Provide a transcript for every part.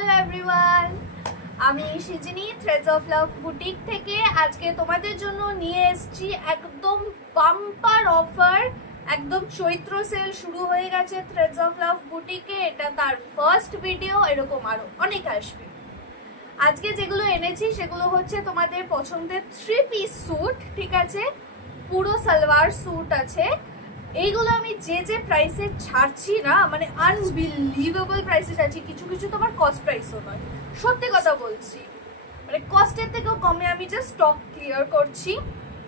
Hello everyone, আমি সিজিনি threads of love boutique থেকে আজকে তোমাদের জন্য নিয়ে এসেছি একদম বাম্পার অফার। একদম চৈত্র সেল শুরু হয়ে গেছে থ্রেডস অফ লাভ বুটিকে। এটা তার ফার্স্ট ভিডিও, এরকম আরো অনেক আসবে। আজকে যেগুলো এনেছি সেগুলো হচ্ছে তোমাদের পছন্দের 3 পিস স্যুট, ঠিক আছে? পুরো সালোয়ার স্যুট আছে। এইগুলো আমি যে প্রাইসে ছাড়ছি না, মানে আনবিলিভেবল প্রাইসে ছাড়ছি। কিছু কিছু তোমার কস্ট প্রাইসও নয়, সত্যি কথা বলছি, মানে কস্টের থেকেও কমে আমি জাস্ট স্টক ক্লিয়ার করছি,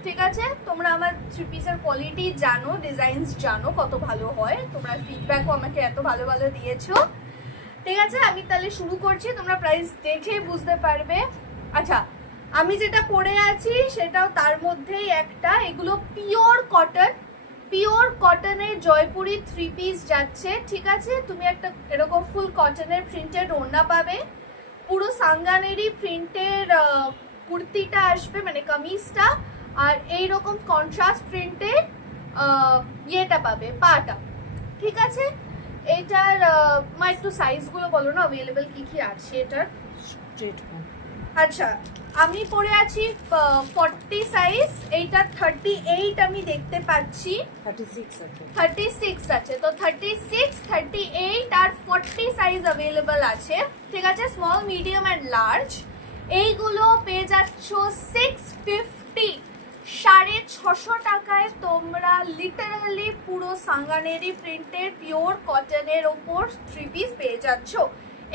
ঠিক আছে? তোমরা আমার 3 পিসের কোয়ালিটি জানো, ডিজাইনস জানো কত ভালো হয়, তোমরা ফিডব্যাকও আমাকে এত ভালো ভালো দিয়েছো, ঠিক আছে? আমি তাহলে শুরু করছি, তোমরা প্রাইস দেখে বুঝতে পারবে। আচ্ছা, আমি যেটা পরে আছি সেটাও তার মধ্যেই একটা। এগুলো পিওর কটনের জয়পুরি 3 পিস যাচ্ছে, ঠিক আছে? তুমি একটা এরকম ফুল কটনের প্রিন্টেড ওড়না পাবে, পুরো সাঙ্গানেরই প্রিন্টের কুর্তিটা আসবে, মানে কামিজটা, আর এইরকম কন্ট্রাস্ট প্রিন্টের ইয়েটা পাবে, পাটা, ঠিক আছে? এটার মা একটু সাইজগুলো বলো না, অ্যাভেলেবেল কি কি আছে এটার। Straight pant. আচ্ছা, আমি পরে আছি 40 সাইজ, এইটা 38 আমি দেখতে পাচ্ছি। 36 আছে, তো 36, 38 আর 40 সাইজ অ্যাভেলেবল আছে, ঠিক আছে? Small, medium and large. এইগুলো পেয়ে যাচ্ছ 650, 650 টাকায়। তোমরা লিটারালি পুরো সাঙ্গানেরি প্রিন্টের পিওর কটনের ওপর 3 পিস পেয়ে যাচ্ছ।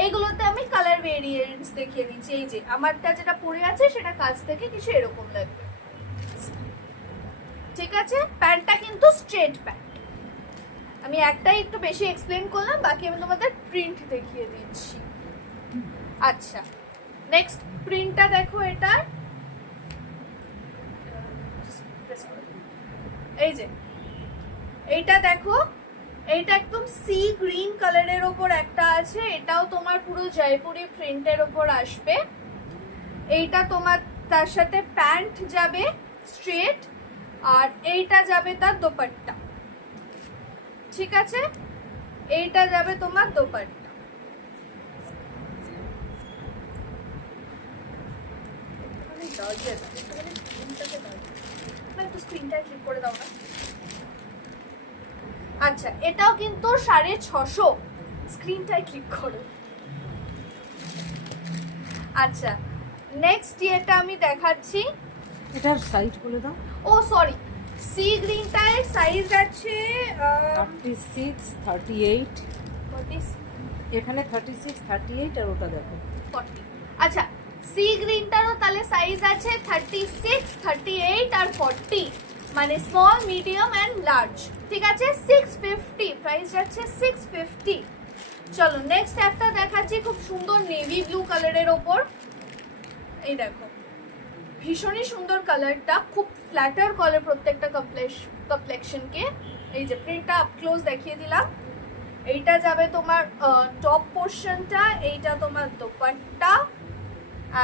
এগুলোতে আমি কালার ভেরিয়েন্টস দেখিয়ে দিচ্ছি। এই যে আমারটা যেটা পরে আছে সেটা কাছ থেকে কিছু এরকম লাগবে, ঠিক আছে? প্যান্টটা কিন্তু স্ট্রেট প্যান্ট। আমি একটাই একটু বেশি এক্সপ্লেন করলাম, বাকি আমি তোমাদের প্রিন্ট দেখিয়ে দিচ্ছি। আচ্ছা, নেক্সট প্রিন্টটা দেখো। এটার এই যে এইটা দেখো, এইটা একদম সি গ্রিন কালারের ওপর একটা আছে, এটাও তোমার পুরো জয়পুরি প্রিন্টের ওপর আসবে। এইটা তোমার তার সাথে প্যান্ট যাবে স্ট্রেট, আর এইটা যাবে তার দোপাট্টা, ঠিক আছে? এইটা যাবে তোমার দোপাট্টা। একটু স্ক্রিনটা ক্লিক করে দাও না। আচ্ছা, এটাও কিন্তু 650, স্ক্রিনটাই ক্লিক করো। আচ্ছা, নেক্সট এটা আমি দেখাচ্ছি। এটার সাইজ বলে দাও। ও সরি, সি গ্রিনটার সাইজ আছে 36, 38। এখানে 36, 38 আর ওটা দেখো 40। আচ্ছা, সি গ্রিনটারও তাহলে সাইজ আছে 36, 38 আর 40, মানে স্মল, মিডিয়াম অ্যান্ড লার্জ, ঠিক আছে? 650 প্রাইস যাচ্ছে, 650। চলো নেক্সট একটা দেখাচ্ছি, খুব সুন্দর নেভি ব্লু কালারের ওপর। এই দেখো, ভীষণই সুন্দর কালারটা, খুব ফ্ল্যাটার কালার প্রত্যেকটা কমপ্লেকশনকে। এই যে প্রিন্টটা আপ ক্লোজ দেখিয়ে দিলাম। এইটা যাবে তোমার টপ পোর্শনটা, এইটা তোমার দোপাট্টা,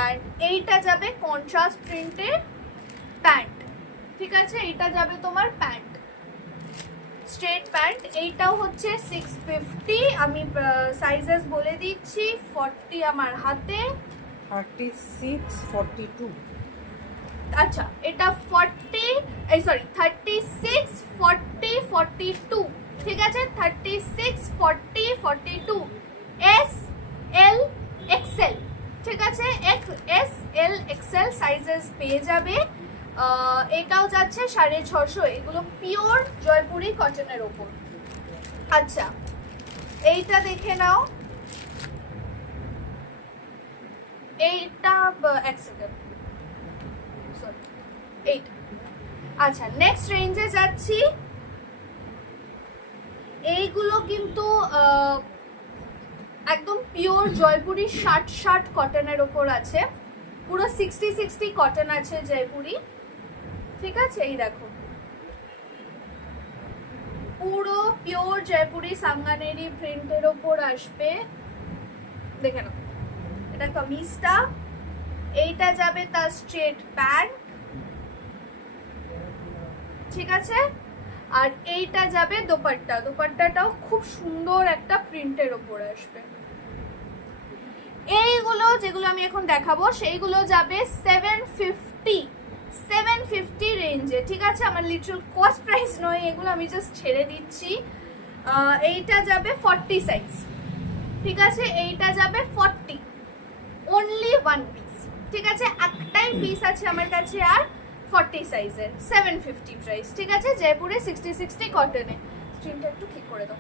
আর এইটা যাবে কন্ট্রাস্ট প্রিন্টের প্যান্ট, ঠিক আছে? এইটা যাবে তোমার প্যান্ট, স্ট্রেট প্যান্ট। এইটাও হচ্ছে 650। আমি সাইজেস বলে দিচ্ছি। 40 আমার হাতে, 36, 42। আচ্ছা, এটা 36, 40, 42, ঠিক আছে? 36, 40, 42, এস এল এক্সেল, ঠিক আছে? এস এল এক্সেল সাইজেস পেয়ে যাবে। এটাও যাচ্ছে 650। এগুলো পিওর জয়পুরি কটনের ওপর। আচ্ছা, এইটা দেখে নাও। এইটা এক সেকেন্ড, এইটা। আচ্ছা, নেক্সট রেঞ্জে যাচ্ছি। এইগুলো কিন্তু একদম পিওর জয়পুরি 60 কটনের ওপর আছে, পুরো 60 কটন আছে জয়পুরি, ঠিক আছে? এই দেখো, পুরো পিওর জয়পুরি সাঙ্গানেরি প্রিন্টের ওপর আসবে, দেখে নাও। এটা কামিজটা, এইটা যাবে তার স্ট্রেট প্যান্ট, ঠিক আছে? আর এইটা যাবে দোপাট্টা, দোপাট্টাটাও খুব সুন্দর একটা প্রিন্টের ওপর আসবে। এইগুলো যেগুলো আমি এখন দেখাবো সেইগুলো যাবে 750 রেঞ্জে, ঠিক আছে? আমার লিটারাল কস্ট প্রাইস নয় এগুলো, আমি জাস্ট ছেড়ে দিচ্ছি। এইটা যাবে 40 সাইজ, ঠিক আছে? এইটা যাবে 40, অনলি 1 পিস, ঠিক আছে? একটাই পিস আছে আমার কাছে, আর 40 সাইজের 750 প্রাইস, ঠিক আছে? জয়পুরে 60-60 কটনে। স্ক্রিনটা একটু ঠিক করে দাও।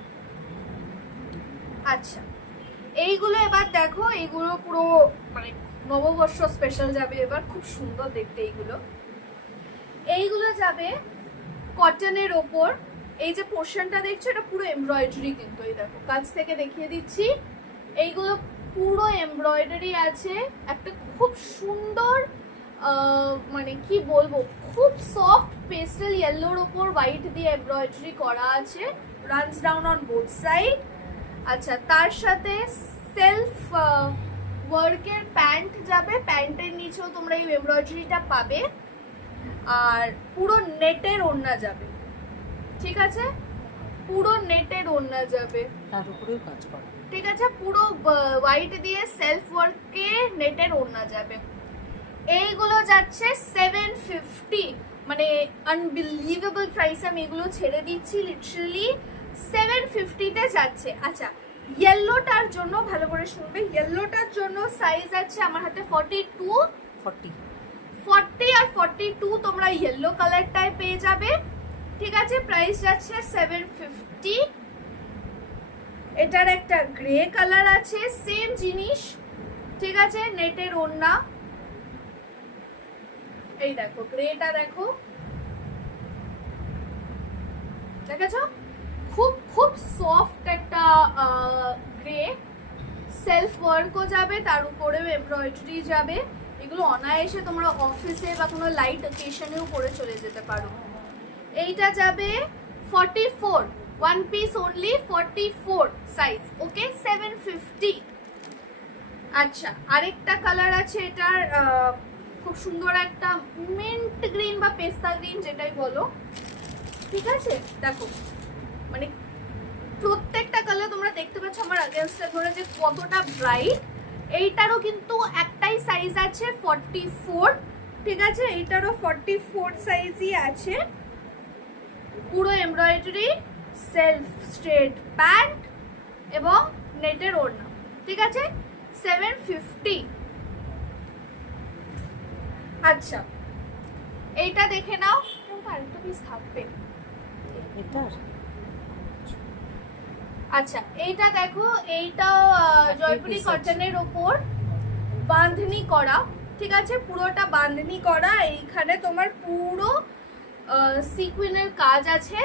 আচ্ছা, এইগুলো এবার দেখো, এইগুলো পুরো মানে নববর্ষ স্পেশাল যাবে এবার, খুব সুন্দর দেখতে এইগুলো। এইগুলো যাবে কটনের ওপর। এই যে পোর্শনটা দেখছো এটা পুরো এমব্রয়ডারি, কিন্তু এই দেখো কাছ থেকে দেখিয়ে দিচ্ছি, এইগুলো পুরো এমব্রয়ডারি আছে। একটা খুব সুন্দর মানে কি বলবো, খুব সফট পেস্টেল ইয়েলোর ওপর হোয়াইট দিয়ে এমব্রয়ডারি করা আছে, runs down on both side. আচ্ছা, তার সাথে সেলফ ওয়ার্কের প্যান্ট যাবে, প্যান্টের নিচেও তোমরা এই এমব্রয়ডারিটা পাবে, আর পুরো নেটের ওড়না যাবে, ঠিক আছে? পুরো নেটের ওড়না যাবে, তার উপরেও কাজ করা, ঠিক আছে? পুরো হোয়াইট দিয়ে সেলফ ওয়ার্কে নেটের ওড়না যাবে। এইগুলো যাচ্ছে 750, মানে আনবিলিভেবল প্রাইস, আমি এগুলো ছেড়ে দিচ্ছি, লিটারালি 750-তে যাচ্ছে। আচ্ছা, ইয়েলোটার জন্য ভালো করে শুনবে, ইয়েলোটার জন্য সাইজ আছে আমার হাতে 42, 40 আর 42, তোমরা ইয়েলো কালারটাই পেয়ে যাবে, ঠিক আছে? প্রাইস যাচ্ছে 750। এটার একটা গ্রে কালার আছে, সেম জিনিস, ঠিক আছে? নেটের ওড়না, এই দেখো গ্রেটা দেখো, দেখেছো? খুব খুব সফট একটা গ্রে, সেলফ ওয়ার্কও যাবে, তার উপরেও এমব্রয়ডারি যাবে। এগুলো অনায়াসে তোমরা অফিসে বা কোনো লাইট অকেশনেও পরে চলে যেতে পারো। এইটা যাবে 44, 1 পিস অনলি, 44 সাইজ, ওকে? 750। আচ্ছা, আরেকটা কালার আছে এটার, খুব সুন্দর একটা মিন্ট গ্রিন বা পেস্তা গ্রিন যেটাই বলো, ঠিক আছে? দেখো মানে প্রত্যেকটা কালার তোমরা দেখতে পাচ্ছ আমার আগেন্স্টে ধরে যে কতটা ব্রাইট। এইটারও কিন্তু একটাই সাইজ আছে 44, ঠিক আছে? এইটারও 44 সাইজই আছে, পুরো এমব্রয়ডারি, সেলফ স্ট্রেট প্যান্ট এবং নেটের ওড়না, ঠিক আছে? 750। আচ্ছা, এইটা দেখে নাও, আরেকটা পিস থাকবে এটার। আচ্ছা, এইটা দেখো, এইটাও জয়পুরি কটনের ওপর বাঁধনি করা, ঠিক আছে? পুরোটা বাঁধনি করা, এইখানে তোমার পুরো সিকুইনের কাজ আছে,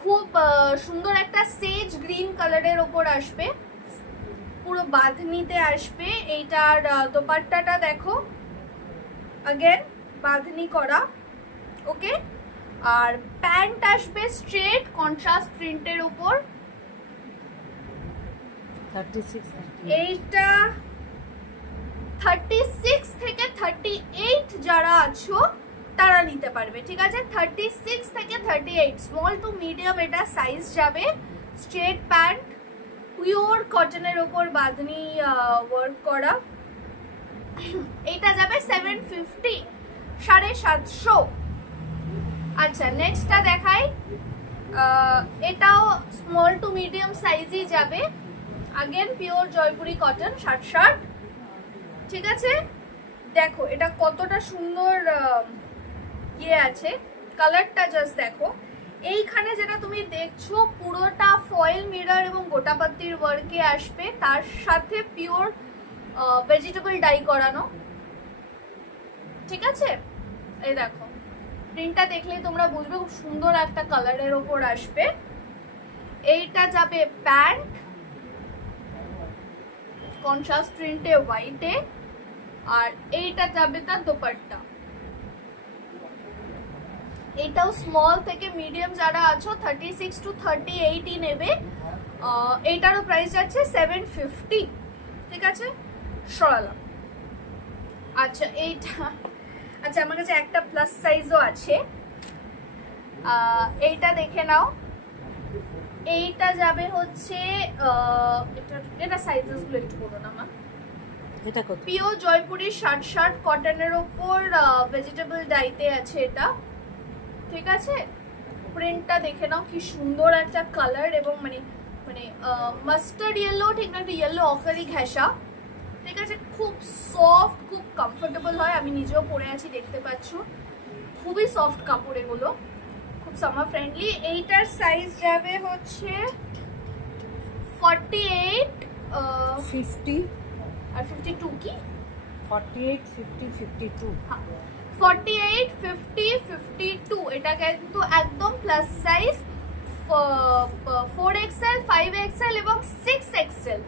খুব সুন্দর একটা সেজ গ্রিন কালারের ওপর আসবে, পুরো বাঁধনিতে আসবে। এইটার দোপাট্টাটা দেখো, अगेन বাঁধনি করা, ওকে? আর প্যান্ট আসবে স্ট্রেট কন্ট্রাস্ট প্রিন্টের উপর। 36, এইটা 36 থেকে 38 যারা আছো তারা নিতে পারবে, ঠিক আছে? 36 থেকে 38, স্মল টু মিডিয়াম এটা সাইজ যাবে। স্ট্রেট প্যান্ট, পিওর কটনের উপর বাঁধনি ওয়ার্ক করা, এইটা যাবে 750, 750। আচ্ছা, নেক্সটটা দেখাই, এটাও স্মল টু মিডিয়াম সাইজই যাবে, আগেন পিওর জয়পুরি কটন, 60, ঠিক আছে? দেখো এটা কতটা সুন্দর ইয়ে আছে, কালারটা জাস্ট দেখো। এইখানে যেটা তুমি দেখছো পুরোটা ফয়েল মিরর এবং গোটাপাত্তির ওয়ার্কে আসবে, তার সাথে পিওর ভেজিটেবল ডাই করানো, ঠিক আছে? এই দেখো প্রিন্টটা দেখলেই তোমরা বুঝবে, খুব সুন্দর একটা কালারের ওপর আসবে। এইটা যাবে প্যান্ট কন্ট্রাস্ট প্রিন্টে হোয়াইটে, আর এইটা যাবে তার দোপাট্টা। এটাও স্মল থেকে মিডিয়াম যারা আছো 36 to 38 নেবে। এইটারও প্রাইস যাচ্ছে 750, ঠিক আছে? সরালাম। আচ্ছা, এইটা, আচ্ছা আমার কাছে একটা প্লাস সাইজও আছে, এইটা দেখে নাও, এইটা যাবে হচ্ছে এটা সাইজেস গুলো একটু বলো না মা। এটা কত? পিওর জয়পুরি শার্ট কটনের ওপর ভেজিটেবল ডাইতে আছে এটা, ঠিক আছে। প্রিন্টটা দেখে নাও কি সুন্দর একটা কালার, এবং মানে মানে মাস্টার্ড ইয়েলো, ঠিক না, একটা ইয়েলো অকারি ঘেঁষা, ঠিক আছে। খুব সফট, খুব কমফোর্টেবল হয়, আমি নিজেও পরে আছি দেখতে পাচ্ছ, খুবই সফট কাপড় এগুলো, খুব সামার ফ্রেন্ডলি। এইটার সাইজ যাবে হচ্ছে 48 50 আর 52 কি 48 50 52 48 50 52 এটা কিন্তু একদম প্লাস সাইজ 4XL 5XL এবং 6XL,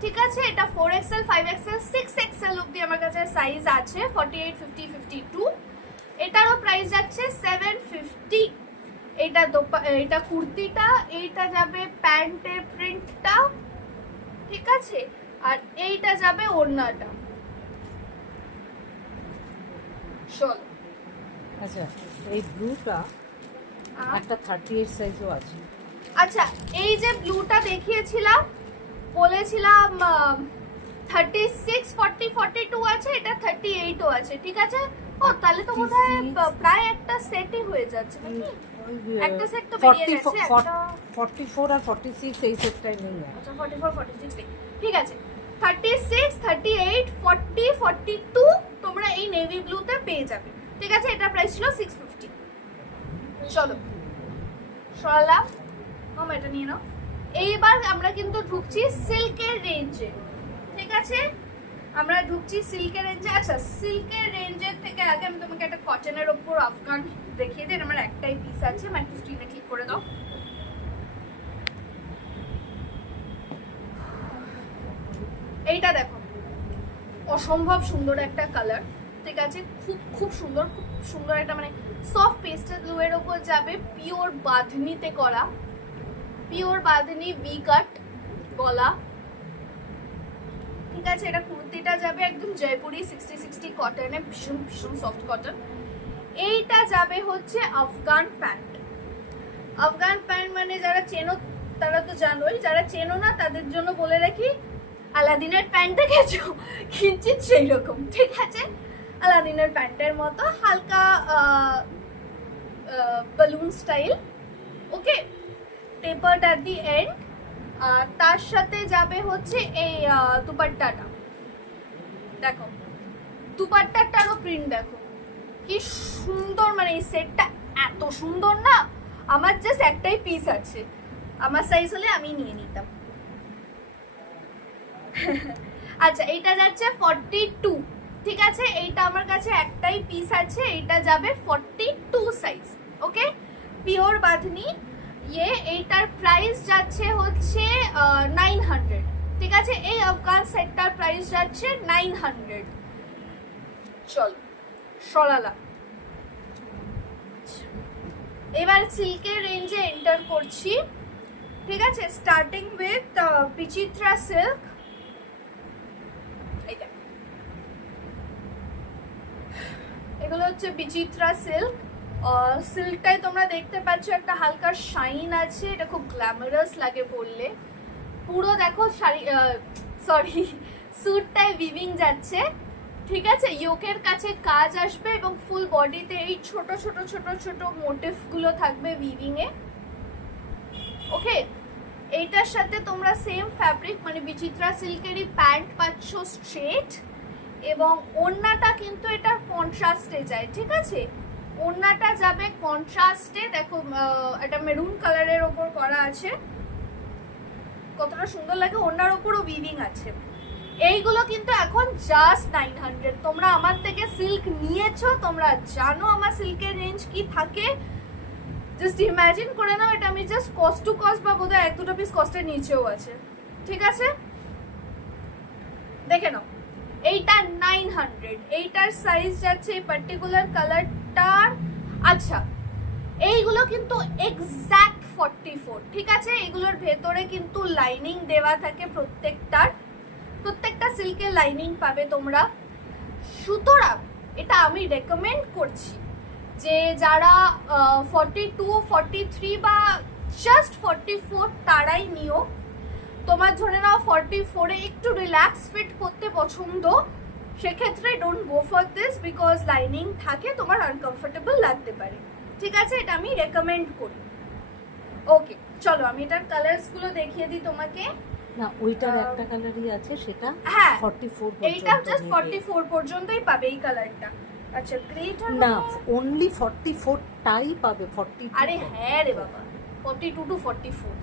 ঠিক আছে। এটা 4XL 5XL 6XL অবধি আমার কাছে সাইজ আছে, 48 50 52। এটারও প্রাইস যাচ্ছে 750। এটা কুর্তিটা, এইটা যাবে প্যান্টের প্রিন্টটা, ঠিক আছে, আর এইটা যাবে ওড়নাটা। চল, আচ্ছা এই ব্লুটা একটা 38 সাইজও আছে। আচ্ছা এই যে ব্লুটা দেখিয়েছিলাম, বলেছিলাম 36 40 42 আছে, এটা 38ও আছে, ঠিক আছে। ও তাহলে তো বোধহয় প্রায় একটা সেটই হয়ে যাচ্ছে নাকি? একটা সেট তো বেরিয়ে গেছে, একটা 44 আর 46 এই সেটটাই নেই আর। আচ্ছা 44 46 নেই, ঠিক আছে। 36 38 40 42 তোমরা এই নেভি ব্লুতে পেয়ে যাবে, ঠিক আছে। এটা প্রাইস ছিল 650। চলো সরালাম, মামা এটা নিয়ে নাও। এইবার আমরা কিন্তু ঢুকছি সিল্কের রেঞ্জে, ঠিক আছে, আমরা ঢুকছি সিল্কের রেঞ্জে। আচ্ছা সিল্কের রেঞ্জের থেকে আগে আমি তোমাকে একটা কটনের ওপর আফগান দেখিয়ে দিই, আমার একটাই পিস আছে, আমি একটু স্ক্রিনে ক্লিক করে দাও। এইটা দেখো, অসম্ভব সুন্দর একটা কালার, ঠিক আছে, খুব খুব সুন্দর, খুব সুন্দর একটা মানে সফট পেস্টেল ব্লু এর ওপর যাবে, পিওর বাঁধনিতে করা, পিওর বাঁধনি ভি কাট গলা, ঠিক আছে। এটা কুর্তিটা যাবে একদম জয়পুরি 60 কটনে, ভীষণ ভীষণ সফট কটন। এইটা যাবে হচ্ছে আফগান প্যান্ট। আফগান প্যান্ট মানে যারা চেনো তারা তো জানোই, যারা চেনো না তাদের জন্য বলে রাখি, আলাদিনের প্যান্ট দেখেছো কিঞ্চিত সেই রকম, ঠিক আছে। আলাদিনের প্যান্টের মতো হালকা balloon style, okay, tapered at the end. আর তার সাথে যাবে হচ্ছে এই দুপাট্টাটা, দেখো দুপাট্টাটারও প্রিন্ট দেখো কি সুন্দর, মানে এই সেটটা এত সুন্দর না, আমার জাস্ট একটাই পিস আছে, আমার সাইজ হলে আমি নিয়ে নিতাম। আচ্ছা এইটা যাচ্ছে 42, ঠিক আছে, এইটা আমার কাছে একটাই পিস আছে, এইটা যাবে 42 সাইজ, ওকে, পিওর বাঁধনি ইয়ে। এইটার প্রাইস যাচ্ছে হচ্ছে 900, ঠিক আছে। এই আফগান সেটটার প্রাইস যাচ্ছে 900। চল সরালাম, এবার সিল্কের রেঞ্জে এন্টার করছি, ঠিক আছে। স্টার্টিং উইথ বিচিত্রা সিল্ক, এগুলো হচ্ছে বিচিত্রা সিল্ক। সিল্কটাই তোমরা দেখতে পাচ্ছ একটা হালকা শাইন আছে, এটা খুব গ্ল্যামারাস লাগে পরলে। পুরো দেখো শাড়ি সরি স্যুটটায় উইভিং যাচ্ছে, ঠিক আছে, ইয়োকের কাছে কাজ আসবে এবং ফুল বডিতে এই ছোট ছোট ছোট ছোট মোটিভ গুলো থাকবে উইভিং এ, ওকে। এইটার সাথে তোমরা সেম ফ্যাব্রিক মানে বিচিত্রা সিল্কেরই প্যান্ট পাচ্ছ স্ট্রেট, এবং ওড়নাটা কিন্তু এটা কন্ট্রাস্টে যায়, ঠিক আছে, ওড়নাটা যাবে কন্ট্রাস্টে। দেখো এটা মেরুন কালারের ওপর করা আছে, কতটা সুন্দর লাগে, ওড়নার ওপরও উইভিং আছে। এইগুলো কিন্তু এখন জাস্ট 900। তোমরা আমার থেকে সিল্ক নিয়েছো, তোমরা জানো আমার সিল্কের রেঞ্জ কি থাকে, জাস্ট ইমাজিন করে নাও, এটা আমি জাস্ট কস্ট টু কস্ট বা বোধহয় 1-2 পিস কস্টের নিচেও আছে, ঠিক আছে, দেখে নাও। এইটা 900, এইটার সাইজ যাচ্ছে এই পার্টিকুলার কালারটার। আচ্ছা এইগুলো কিন্তু এক্স্যাক্ট 44, ঠিক আছে, এগুলোর ভেতরে কিন্তু লাইনিং দেওয়া থাকে, প্রত্যেকটা সিল্কের লাইনিং পাবে তোমরা। সুতরাং এটা আমি রেকমেন্ড করছি যে যারা 42 43 বা জাস্ট 44 তারাই নিও। তোমার ধরে নাও 44-এ একটু রিল্যাক্স ফিট করতে পছন্দ, সেক্ষেত্রে don't go for this, because lining থাকে, তোমার আনকমফোর্টেবল লাগতে পারে। ঠিক আছে, এটা আমি রেকমেন্ড করি। ওকে, চলো আমি এটার কালার্স গুলো দেখিয়ে দিই তোমাকে। না, ওইটার একটা কালারই আছে, সেটা হ্যাঁ 44 এইটা পর্যন্ত জাস্ট নেবে। 44 পর্যন্তই পাবে এই কালারটা। আচ্ছা গ্রেটা না, অনলি 44 টাই পাবে, 42। আরে হ্যাঁ রে বাবা, 42 টু 44।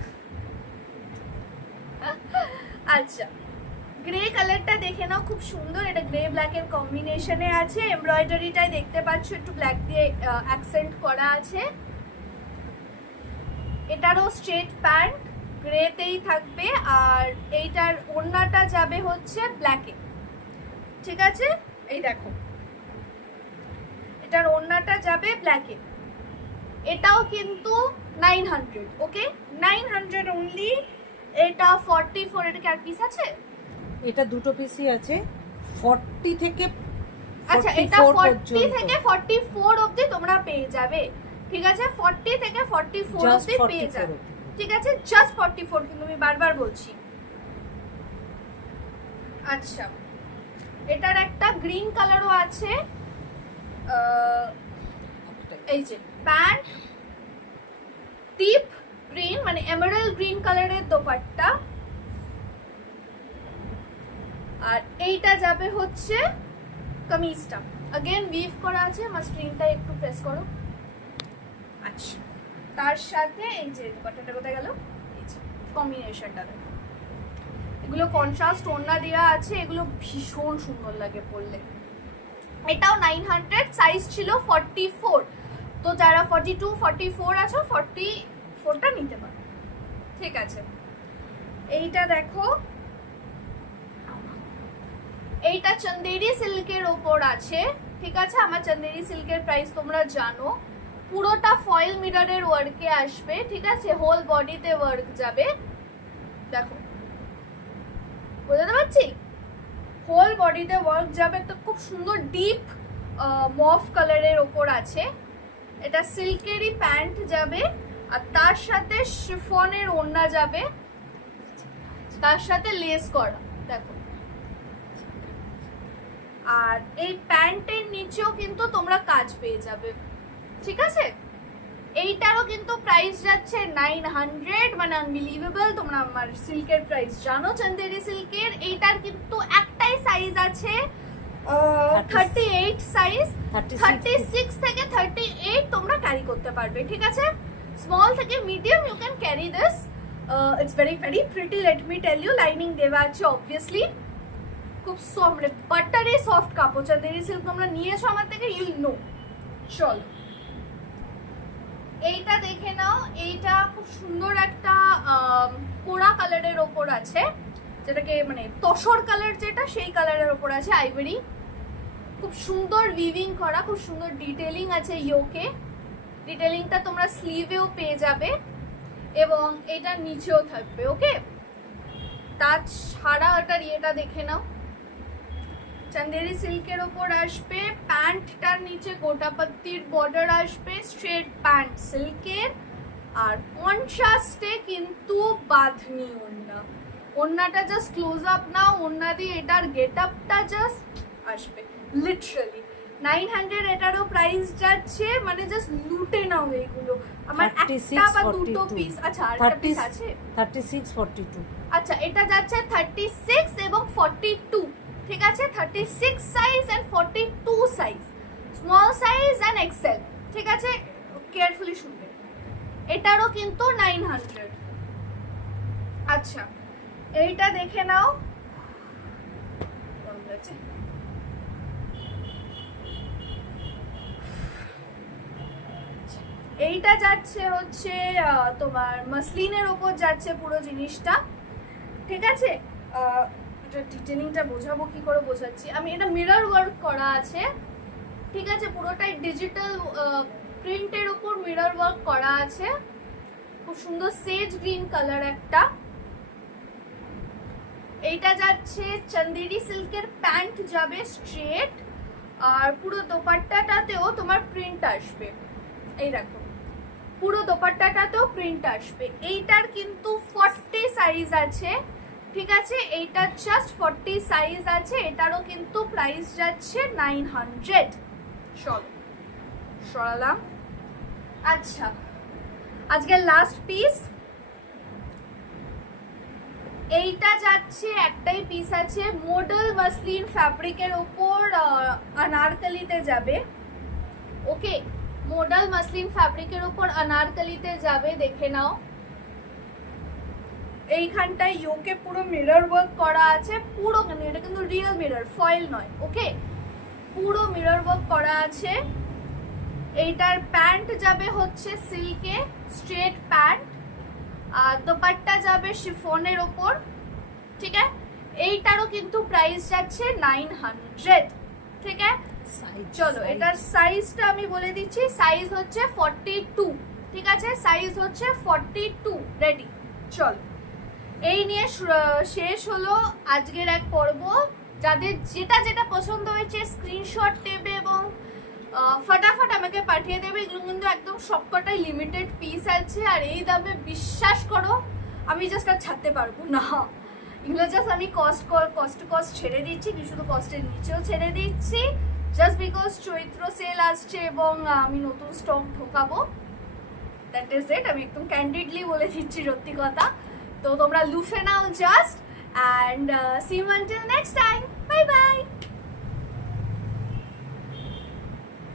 আচ্ছা গ্রে কালারটা দেখে নাও, খুব সুন্দর, এটা গ্রে ব্ল্যাক এর কম্বিনেশনে আছে। এমব্রয়ডারিটাই দেখতে পাচ্ছ একটু ব্ল্যাক দিয়ে অ্যাকসেন্ট করা আছে। এটারও স্ট্রেট প্যান্ট গ্রেতেই থাকবে, আর এইটার ওড়নাটা যাবে হচ্ছে ব্ল্যাকে। ঠিক আছে, এই দেখো এটার ওড়নাটা যাবে ব্ল্যাকে। এটাও কিন্তু 900, ওকে 900 অনলি। এটা 44, এটা কি আর পিস আছে? এটা দুটো পিসই আছে, 40 থেকে আচ্ছা এটা 44 40 থেকে 44 অবধি তোমরা পেয়ে যাবে। ঠিক আছে, 40 থেকে 44 Just অবধি পেয়ে 44 যাবে। অবধি। ঠিক আছে, জাস্ট 44, কিন্তু আমি বারবার বলছি। আচ্ছা এটার একটা গ্রিন কালারও আছে, এই যে প্যান্ট ডিপ গ্রিন, মানে এমারাল্ড গ্রিন কালারের দোপাট্টা, আর এইটা যাবে হচ্ছে কামিজটা, अगेन উইভ করা আছে। আমার স্ক্রিনটা একটু প্রেস করো। আচ্ছা তার সাথে এই যে দোপাট্টাটা কোথায় গেল, এই যে কম্বিনেশনটা দেখো, এগুলো কন্ট্রাস্ট ওড়না দেওয়া আছে, এগুলো ভীষণ সুন্দর লাগে পরলে। এটাও 900, সাইজ ছিল 44, তো যারা 42 44 আছো 44টা নিতে পারো। ঠিক আছে, এইটা দেখো, এইটা চন্দেরি সিল্কের ওপর আছে। ঠিক আছে, আমার চন্দেরি সিল্কের প্রাইস তোমরা জানো, পুরোটা ফয়েল মিররের ওয়ার্কে আসবে। ঠিক আছে, হোল বডিতে ওয়ার্ক যাবে, দেখো বুঝতে পারছি, হোল বডিতে ওয়ার্ক যাবে। তো খুব সুন্দর ডিপ মফ কালারের ওপর আছে। এটা সিল্কেরই প্যান্ট যাবে, আর তার সাথে শিফনের ওড়না যাবে, তার সাথে লেস করা, দেখো। আর এই প্যান্টের নিচেও কিন্তু তোমরা কাজ পেয়ে যাবে। ঠিক আছে, এইটারও কিন্তু প্রাইস যাচ্ছে 900, মানে আনবিলিভেবল। তোমরা আমার সিল্কের প্রাইস জানো, চন্দেরি সিল্কের। এইটার কিন্তু একটাই সাইজ আছে, 38 সাইজ, 36 থেকে 38 তোমরা ক্যারি করতে পারবে। ঠিক আছে, স্মল থেকে medium you can carry this. It's very very pretty, let me tell you. Lining দেওয়া আছে অবভিয়াসলি, খুব সফট, মানে বাটারি সফট কাপড়। চন্দেরি সিল্ক তোমরা নিয়েছো আমার থেকে, ইউল নো। চলো এইটা দেখে নাও, এইটা খুব সুন্দর একটা কোড়া কালারের ওপর আছে, যেটাকে মানে তসর কালার, যেটা সেই কালারের ওপর আছে, আইভরি। খুব সুন্দর উইভিং করা, খুব সুন্দর ডিটেইলিং আছে ইয়োকে। ডিটেইলিংটা তোমরা স্লিভেও পেয়ে যাবে এবং এটা নিচেও থাকবে। ওকে, তাছাড়া এটার ইয়েটা দেখে নাও, চন্দেরি সিল্কের ওপর আসবে, প্যান্টটার নিচে গোটাপত্তির বর্ডার আসবে, স্ট্রেট প্যান্ট সিল্কের, আর কন্ট্রাস্টে কিন্তু বাঁধনি ওড়না। ওড়নাটা জাস্ট ক্লোজ আপ নাও, ওড়না দিয়ে এটার গেট আপটা জাস্ট আসবে লিটারালি। 900 এটারও প্রাইস যাচ্ছে, মানে জাস্ট লুটে নাও এইগুলো। আমার একটা বা দুটো পিস, আচ্ছা আরেকটা পিস আছে 36 42। আচ্ছা এটা যাচ্ছে 36 এবং 42। ঠিক আছে, 36 size and 42 size, small size and XL. ঠিক আছে, কেয়ারফুলি শুনবে। এটারও কিন্তু 900। আচ্ছা এইটা দেখে নাও, এইটা যাচ্ছে হচ্ছে তোমার মাসলিনের ওপর যাচ্ছে পুরো জিনিসটা। ঠিক আছে, এটা ডিটেইলিংটা বোঝাবো কি করে, বোঝাচ্ছি আমি। এটা মিরর ওয়ার্ক করা আছে। ঠিক আছে, পুরোটাই ডিজিটাল প্রিন্টের উপর মিরর ওয়ার্ক করা আছে। খুব সুন্দর সেজ গ্রিন কালার একটা। এইটা যাচ্ছে চন্দেরি সিল্কের, প্যান্ট যাবে স্ট্রেট, আর পুরো দোপাট্টাটাতেও তোমার প্রিন্ট আসবে। এই দেখো পুরো দোপাট্টাটাতেও প্রিন্ট আসবে। এইটার কিন্তু 40 সাইজ আছে, ঠিক আছে, এইটা জাস্ট 40 সাইজ আছে। এটারও কিন্তু প্রাইস যাচ্ছে 900। চলো সরালাম। আচ্ছা, আজকে লাস্ট পিস এইটা যাচ্ছে, একটাই পিস আছে, মডেল মাসলিন ফ্যাব্রিকের উপর আনারকলিতে যাবে। ওকে, মডেল মাসলিন ফ্যাব্রিকের উপর আনারকলিতে যাবে, দেখে নাও। এইখানটায় ইয়োকে পুরো মিরর ওয়ার্ক করা আছে, পুরো, এটা কিন্তু রিয়েল মিরর, ফয়েল নয়। ওকে, পুরো মিরর ওয়ার্ক করা আছে। এইটার প্যান্ট যাবে হচ্ছে সিল্কে, স্ট্রেট প্যান্ট, আর দোপাট্টা যাবে শিফনের ওপর, ঠিক আছে। এইটারও কিন্তু প্রাইস যাচ্ছে 900, ঠিক আছে। চলো এটার সাইজটা আমি বলে দিচ্ছি, সাইজ হচ্ছে 42, ঠিক আছে, সাইজ হচ্ছে 42। রেডি, চলো। এই নিয়ে শেষ হলো আজকের এক পর্ব। যাদের যেটা যেটা পছন্দ হয়েছে স্ক্রিনশট নেবে এবং ফটাফট আমাকে পাঠিয়ে দেবে। এগুলো কিন্তু একদম সবকটাই লিমিটেড পিস আছে, আর এই দামে বিশ্বাস করো আমি জাস্ট আর ছাড়তে পারবো না। এগুলো জাস্ট আমি কস্ট ছেড়ে দিচ্ছি, কিছু তো কস্টের নিচেও ছেড়ে দিচ্ছি, জাস্ট বিকজ চৈত্র সেল আসছে এবং আমি নতুন স্টক ঢোকাবো। দ্যাট ইজ ইট, আমি একদম ক্যান্ডিডলি বলে দিচ্ছি সত্যি কথা। তো তোমরা লুফে নাও just, and see you until next time, bye by.